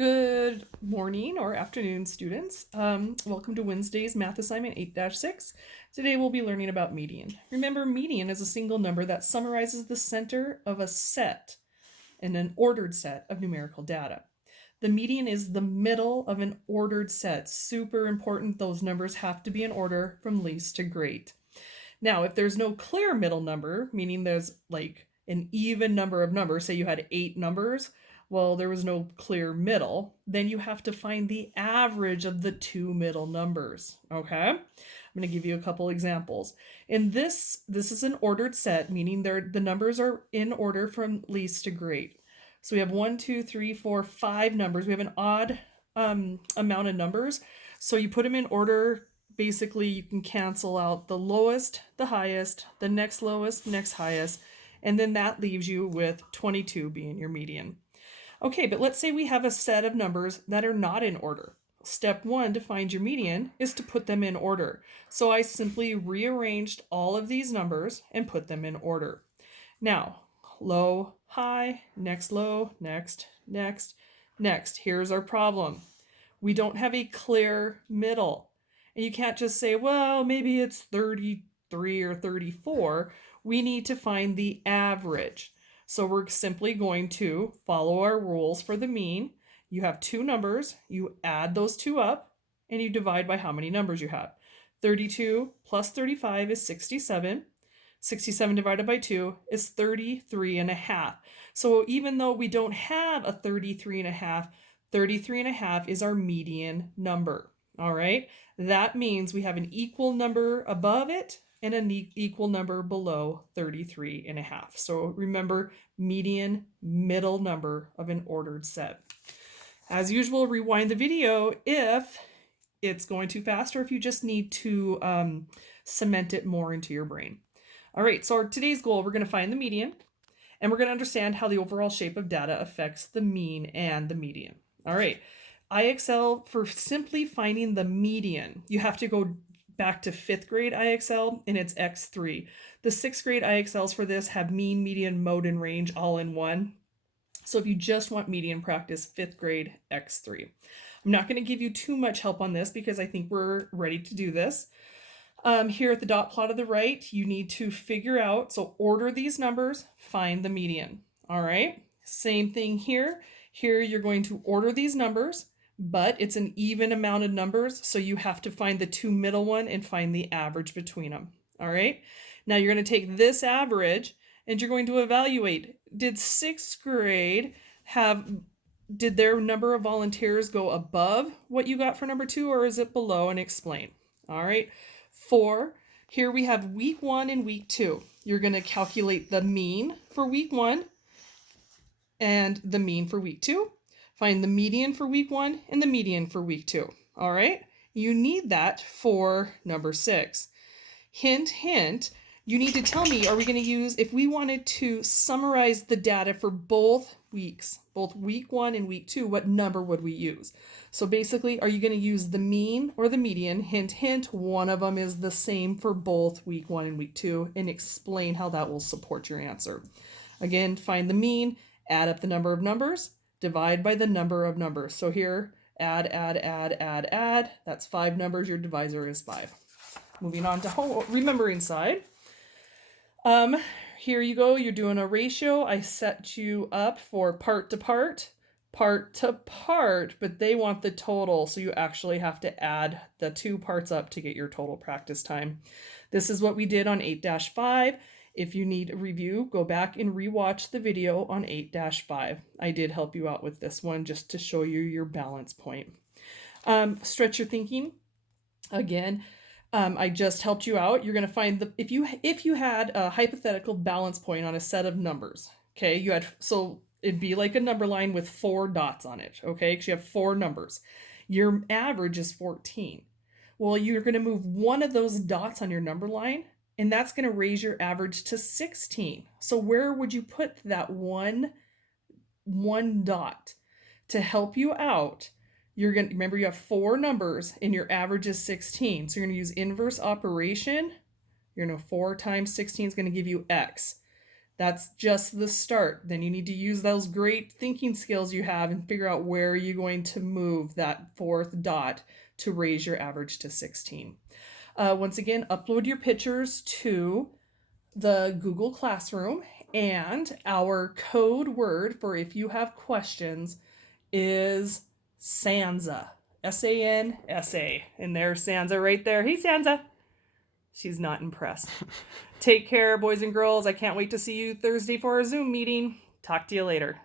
Good morning or afternoon, students. Welcome to Wednesday's math assignment 8-6. Today we'll be learning about median. Remember, median is a single number that summarizes the center of a set in an ordered set of numerical data. The median is the middle of an ordered set. Super important, those numbers have to be in order from least to great. Now, if there's no clear middle number, meaning there's like an even number of numbers, say you had 8 numbers, well, there was no clear middle, then you have to find the average of the two middle numbers, okay? I'm going to give you a couple examples. In this is an ordered set, meaning the numbers are in order from least to great. So we have 1, 2, 3, 4, 5 numbers. We have an odd amount of numbers. So you put them in order. Basically, you can cancel out the lowest, the highest, the next lowest, next highest, and then that leaves you with 22 being your median. Okay, but let's say we have a set of numbers that are not in order. Step 1 to find your median is to put them in order. So I simply rearranged all of these numbers and put them in order. Now, low, high, next low, next, next, next. Here's our problem. We don't have a clear middle. And you can't just say, well, maybe it's 33 or 34. We need to find the average. So we're simply going to follow our rules for the mean. You have two numbers, you add those two up, and you divide by how many numbers you have. 32 plus 35 is 67. 67 divided by 2 is 33 and a half. So even though we don't have a 33 and a half, 33 and a half is our median number. All right, that means we have an equal number above it and an equal number below 33 and a half. So remember, median, middle number of an ordered set. As usual, rewind the video if it's going too fast or if you just need to cement it more into your brain. All right, so today's goal, we're going to find the median and we're going to understand how the overall shape of data affects the mean and the median. All right, IXL, for simply finding the median, you have to go back to 5th grade IXL, and it's X3. The 6th grade IXLs for this have mean, median, mode, and range all in one. So if you just want median practice, 5th grade X3. I'm not going to give you too much help on this because I think we're ready to do this. Here at the dot plot of the right, you need to figure out, so order these numbers, find the median. All right, same thing here. Here you're going to order these numbers, but it's an even amount of numbers, so you have to find the two middle one and find the average between them. All right, now you're going to take this average and you're going to evaluate, did 6th grade did their number of volunteers go above what you got for number 2, or is it below, and explain. All right, 4, here we have week 1 and week 2. You're going to calculate the mean for week 1 and the mean for week 2. Find the median for week 1 and the median for week 2. All right, you need that for number 6. Hint, hint, you need to tell me, are we going to use, if we wanted to summarize the data for both weeks, both week 1 and week 2, what number would we use? So basically, are you going to use the mean or the median? Hint, hint, one of them is the same for both week 1 and week 2, and explain how that will support your answer. Again, find the mean, add up the number of numbers, divide by the number of numbers. So here, add. That's 5 numbers. Your divisor is 5. Moving on to remembering side. Here you go. You're doing a ratio. I set you up for part to part, but they want the total. So you actually have to add the 2 parts up to get your total practice time. This is what we did on 8-5. If you need a review, go back and rewatch the video on 8-5. I did help you out with this one just to show you your balance point. Stretch your thinking. Again, I just helped you out. You're going to find if you had a hypothetical balance point on a set of numbers, okay, so it'd be like a number line with 4 dots on it, okay, because you have 4 numbers. Your average is 14. Well, you're going to move one of those dots on your number line, and that's going to raise your average to 16. So where would you put that one dot to help you out? You're going to remember you have 4 numbers and your average is 16. So you're going to use inverse operation. You're going to 4 times 16 is going to give you X. That's just the start. Then you need to use those great thinking skills you have and figure out where you're going to move that fourth dot to raise your average to 16. Once again, upload your pictures to the Google Classroom, and our code word for if you have questions is Sansa. Sansa. And there's Sansa right there. Hey, Sansa. She's not impressed. Take care, boys and girls. I can't wait to see you Thursday for our Zoom meeting. Talk to you later.